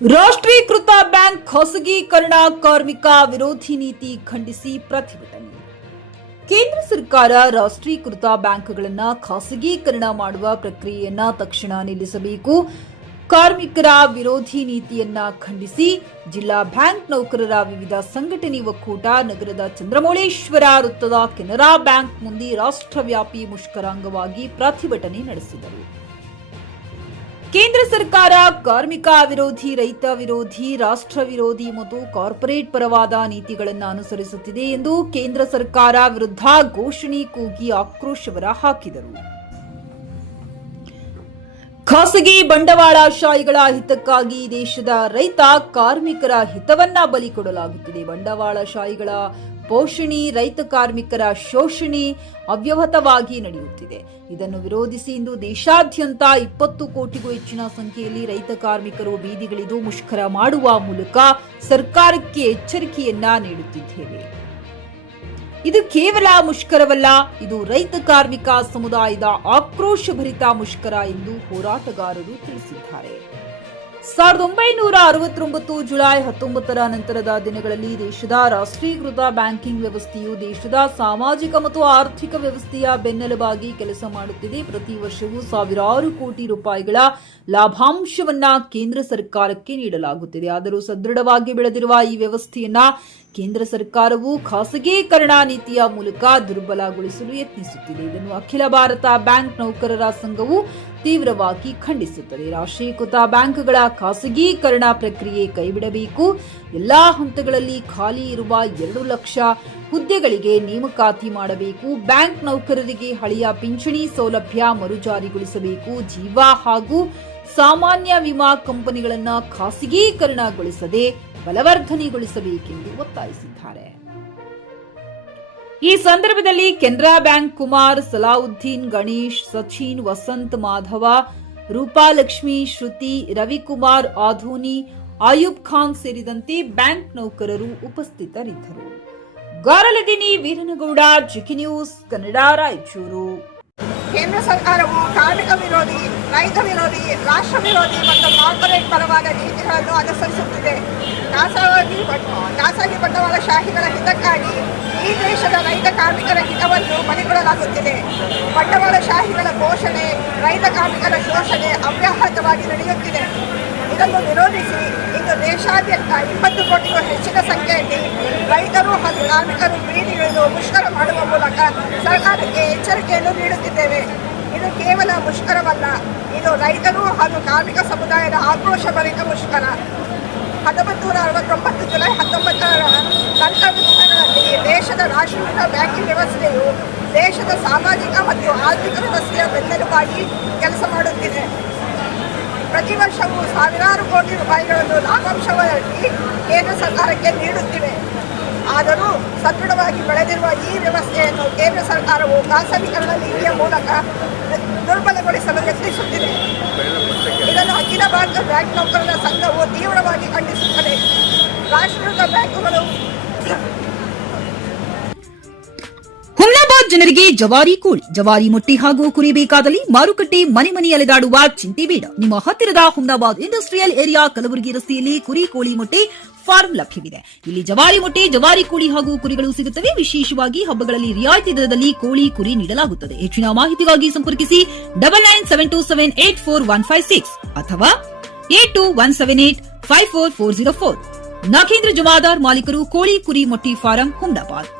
ರಾಷ್ಟ್ರೀಕೃತ ಬ್ಯಾಂಕ್ ಖಾಸಗೀಕರಣ ಕಾರ್ಮಿಕ ವಿರೋಧಿ ನೀತಿ ಖಂಡಿಸಿ ಪ್ರತಿಭಟನೆ. ಕೇಂದ್ರ ಸರ್ಕಾರ ರಾಷ್ಟ್ರೀಕೃತ ಬ್ಯಾಂಕ್ಗಳನ್ನು ಖಾಸಗೀಕರಣ ಮಾಡುವ ಪ್ರಕ್ರಿಯೆಯನ್ನ ತಕ್ಷಣ ನಿಲ್ಲಿಸಬೇಕು. ಕಾರ್ಮಿಕರ ವಿರೋಧಿ ನೀತಿಯನ್ನ ಖಂಡಿಸಿ ಜಿಲ್ಲಾ ಬ್ಯಾಂಕ್ ನೌಕರರ ವಿವಿಧ ಸಂಘಟನೆ ಒಕ್ಕೂಟ ನಗರದ ಚಂದ್ರಮೌಳೇಶ್ವರ ವೃತ್ತದ ಕೆನರಾ ಬ್ಯಾಂಕ್ ಮುಂದೆ ರಾಷ್ಟ್ರವ್ಯಾಪಿ ಮುಷ್ಕರಾಂಗವಾಗಿ ಪ್ರತಿಭಟನೆ ನಡೆಸಿದರು. ಕೇಂದ್ರ ಸರ್ಕಾರ ಕಾರ್ಮಿಕ ವಿರೋಧಿ, ರೈತ ವಿರೋಧಿ, ರಾಷ್ಟ್ರ ವಿರೋಧಿ ಮತ್ತು ಕಾರ್ಪೊರೇಟ್ ಪರವಾದ ನೀತಿಗಳನ್ನು ಅನುಸರಿಸುತ್ತಿದೆ ಎಂದು ಕೇಂದ್ರ ಸರ್ಕಾರ ವಿರುದ್ಧ ಘೋಷಣೆ ಕೂಗಿ ಆಕ್ರೋಶ ಹಾಕಿದರು. ಖಾಸಗಿ ಬಂಡವಾಳಶಾಹಿಗಳ ಹಿತಕ್ಕಾಗಿ ದೇಶದ ರೈತ ಕಾರ್ಮಿಕರ ಹಿತವನ್ನ ಬಲಿ ಕೊಡಲಾಗುತ್ತಿದೆ. ಬಂಡವಾಳಶಾಹಿಗಳ ಪೋಷಣೆ, ರೈತ ಕಾರ್ಮಿಕರ ಶೋಷಣೆ ಅವ್ಯವಹತವಾಗಿ ನಡೆಯುತ್ತಿದೆ. ಇದನ್ನು ವಿರೋಧಿಸಿ ಇಂದು ದೇಶಾದ್ಯಂತ 20 ಕೋಟಿಗೂ ಹೆಚ್ಚಿನ ಸಂಖ್ಯೆಯಲ್ಲಿ ರೈತ ಕಾರ್ಮಿಕರು ಬೀದಿಗಿಳಿದು ಮುಷ್ಕರ ಮಾಡುವ ಮೂಲಕ ಸರ್ಕಾರಕ್ಕೆ ಎಚ್ಚರಿಕೆಯನ್ನ ನೀಡುತ್ತಿದ್ದೇವೆ. ಇದು ಕೇವಲ ಮುಷ್ಕರವಲ್ಲ, ಇದು ರೈತ ಕಾರ್ಮಿಕ ಸಮುದಾಯದ ಆಕ್ರೋಶಭರಿತ ಮುಷ್ಕರ ಎಂದು ಹೋರಾಟಗಾರರು ತಿಳಿಸಿದ್ದಾರೆ. 1969 ಜುಲೈ 19ರ ನಂತರದ ದಿನಗಳಲ್ಲಿ ದೇಶದ ರಾಷ್ಟ್ರೀಕೃತ ಬ್ಯಾಂಕಿಂಗ್ ವ್ಯವಸ್ಥೆಯು ದೇಶದ ಸಾಮಾಜಿಕ ಮತ್ತು ಆರ್ಥಿಕ ವ್ಯವಸ್ಥೆಯ ಬೆನ್ನೆಲುಬಾಗಿ ಕೆಲಸ ಮಾಡುತ್ತಿದೆ. ಪ್ರತಿ ವರ್ಷವೂ ಸಾವಿರಾರು ಕೋಟಿ ರೂಪಾಯಿಗಳ ಲಾಭಾಂಶವನ್ನ ಕೇಂದ್ರ ಸರ್ಕಾರಕ್ಕೆ ನೀಡಲಾಗುತ್ತಿದೆ. ಆದರೂ ಸದೃಢವಾಗಿ ಬೆಳೆದಿರುವ ಈ ವ್ಯವಸ್ಥೆಯನ್ನ ಕೇಂದ್ರ ಸರ್ಕಾರವು ಖಾಸಗೀಕರಣ ನೀತಿಯ ಮೂಲಕ ದುರ್ಬಲಗೊಳಿಸಲು ಯತ್ನಿಸುತ್ತಿದೆ. ಇದನ್ನು ಅಖಿಲ ಭಾರತ ಬ್ಯಾಂಕ್ ನೌಕರರ ಸಂಘವು ತೀವ್ರವಾಗಿ ಖಂಡಿಸುತ್ತದೆ. ರಾಷ್ಟ್ರೀಕೃತ ಬ್ಯಾಂಕ್ಗಳ ಖಾಸಗೀಕರಣ ಪ್ರಕ್ರಿಯೆ ಕೈಬಿಡಬೇಕು. ಎಲ್ಲಾ ಹಂತಗಳಲ್ಲಿ ಖಾಲಿ ಇರುವ 2 ಲಕ್ಷ ಹುದ್ದೆಗಳಿಗೆ ನೇಮಕಾತಿ ಮಾಡಬೇಕು. ಬ್ಯಾಂಕ್ ನೌಕರರಿಗೆ ಹಳೆಯ ಪಿಂಚಣಿ ಸೌಲಭ್ಯ ಮರುಜಾರಿಗೊಳಿಸಬೇಕು. ಜೀವ ಹಾಗೂ ಸಾಮಾನ್ಯ ವಿಮಾ ಕಂಪನಿಗಳನ್ನು ಖಾಸಗೀಕರಣಗೊಳಿಸದೆ ಬಲವರ್ಧನೆಗೊಳಿಸಬೇಕೆಂದು ಒತ್ತಾಯಿಸಿದ್ದಾರೆ. ಈ ಸಂದರ್ಭದಲ್ಲಿ ಕೆನರಾ ಬ್ಯಾಂಕ್ ಕುಮಾರ್, ಸಲಾವುದ್ದೀನ್, ಗಣೇಶ್, ಸಚಿನ್, ವಸಂತ್, ಮಾಧವ, ರೂಪಾಲಕ್ಷ್ಮಿ, ಶ್ರುತಿ, ರವಿಕುಮಾರ್, ಆಧೋನಿ, ಆಯುಬ್ ಖಾನ್ ಸೇರಿದಂತೆ ಬ್ಯಾಂಕ್ ನೌಕರರು ಉಪಸ್ಥಿತರಿದ್ದರು. ಗಾರಲದಿನಿ ವೀರನಗೌಡ, ಜಿಕೆ ನ್ಯೂಸ್ ಕನ್ನಡ, ರಾಯಚೂರು. ಕೇಂದ್ರ ಸರ್ಕಾರವು ಕಾರ್ಮಿಕ ವಿರೋಧಿ, ರೈತ ವಿರೋಧಿ, ರಾಷ್ಟ್ರ ವಿರೋಧಿ ಮತ್ತು ಕಾರ್ಪೊರೇಟ್ ಪರವಾದ ನೀತಿಗಳನ್ನು ಅನುಸರಿಸುತ್ತಿದೆ. ಖಾಸಗಿ ಬಂಡವಾಳಶಾಹಿಗಳ ಹಿತಕ್ಕಾಗಿ ಈ ದೇಶದ ರೈತ ಕಾರ್ಮಿಕರ ಹಿತವನ್ನು ಬಲಿಕೊಡಲಾಗುತ್ತಿದೆ. ಬಂಡವಾಳಶಾಹಿಗಳ ಪೋಷಣೆ, ರೈತ ಕಾರ್ಮಿಕರ ಶೋಷಣೆ ಅವ್ಯಾಹತವಾಗಿ ನಡೆಯುತ್ತಿದೆ. ಇದನ್ನು ವಿರೋಧಿಸಿ ಇಂದು ದೇಶಾದ್ಯಂತ 20 ಕೋಟಿಗೂ ಹೆಚ್ಚಿನ ಸಂಖ್ಯೆಯಲ್ಲಿ ರೈತರು ಹಾಗೂ ಕಾರ್ಮಿಕರು ಬೀದಿಗಿಳಿದು ಮುಷ್ಕರ ಮಾಡುವ ಮೂಲಕ ಸರ್ಕಾರಕ್ಕೆ ಎಚ್ಚರಿಕೆಯನ್ನು ನೀಡುತ್ತಿದ್ದೇವೆ. ಇದು ಕೇವಲ ಮುಷ್ಕರವಲ್ಲ, ಇದು ರೈತರು ಹಾಗೂ ಕಾರ್ಮಿಕ ಸಮುದಾಯದ ಆಕ್ರೋಶಭರಿತ ಮುಷ್ಕರ. 1969 ಜುಲೈ 19ರ ನಂತರದ ದಿನಗಳಲ್ಲಿ ದೇಶದ ರಾಷ್ಟ್ರೀಕೃತ ಬ್ಯಾಂಕಿಂಗ್ ವ್ಯವಸ್ಥೆಯು ದೇಶದ ಸಾಮಾಜಿಕ ಮತ್ತು ಆರ್ಥಿಕ ವ್ಯವಸ್ಥೆಯ ಬೆನ್ನೆಲುಬಾಗಿ ಕೆಲಸ ಮಾಡುತ್ತಿದೆ. ಪ್ರತಿ ವರ್ಷವೂ ಸಾವಿರಾರು ಕೋಟಿ ರೂಪಾಯಿಗಳನ್ನು ಲಾಭಾಂಶವಾಗಿ ಕೇಂದ್ರ ಸರ್ಕಾರಕ್ಕೆ ನೀಡುತ್ತಿವೆ. ಆದರೂ ಸದೃಢವಾಗಿ ಬೆಳೆದಿರುವ ಈ ವ್ಯವಸ್ಥೆಯನ್ನು ಕೇಂದ್ರ ಸರ್ಕಾರವು ಖಾಸಗೀಕರಣ ನೀತಿಯ ಮೂಲಕ ದುರ್ಬಲಗೊಳಿಸಲು ಯತ್ನಿಸುತ್ತಿದೆ. ಇದನ್ನು ಅಖಿಲ ಭಾರತ ಬ್ಯಾಂಕ್ ನೌಕರರ ಸಂಘವು ತೀವ್ರವಾಗಿ ಖಂಡಿಸುತ್ತದೆ. ರಾಷ್ಟ್ರೀಕೃತ ಬ್ಯಾಂಕುಗಳು ಹುಮ್ನಾಬಾದ್ ಜನರಿಗೆ ಜವಾರಿ ಕೋಳಿ, ಜವಾರಿ ಮೊಟ್ಟೆ ಹಾಗೂ ಕುರಿ ಬೇಕಾದಲ್ಲಿ ಮಾರುಕಟ್ಟೆ ಮನೆ ಅಲೆದಾಡುವ ಚಿಂತೆ ಬೇಡ. ನಿಮ್ಮ ಹತ್ತಿರದ ಹುಮ್ನಾಬಾದ್ ಇಂಡಸ್ಟ್ರಿಯಲ್ ಏರಿಯಾ ಕಲಬುರಗಿ ರಸ್ತೆಯಲ್ಲಿ ಕುರಿ, ಕೋಳಿ, ಮೊಟ್ಟೆ ಫಾರ್ಮ್ ಲಭ್ಯವಿದೆ. ಇಲ್ಲಿ ಜವಾರಿ ಮೊಟ್ಟೆ, ಜವಾರಿ ಕೋಳಿ ಹಾಗೂ ಕುರಿಗಳು ಸಿಗುತ್ತವೆ. ವಿಶೇಷವಾಗಿ ಹಬ್ಬಗಳಲ್ಲಿ ರಿಯಾಯಿತಿ ದರದಲ್ಲಿ ಕೋಳಿ, ಕುರಿ ನೀಡಲಾಗುತ್ತದೆ. ಹೆಚ್ಚಿನ ಮಾಹಿತಿಗಾಗಿ ಸಂಪರ್ಕಿಸಿ 9972784156 ಅಥವಾ 8217854404. ನಾಗೇಂದ್ರ ಜಮಾದಾರ್, ಮಾಲೀಕರು, ಕೋಳಿ, ಕುರಿ, ಮೊಟ್ಟೆ ಫಾರಂ, ಹುಮ್ನಾಬಾದ್.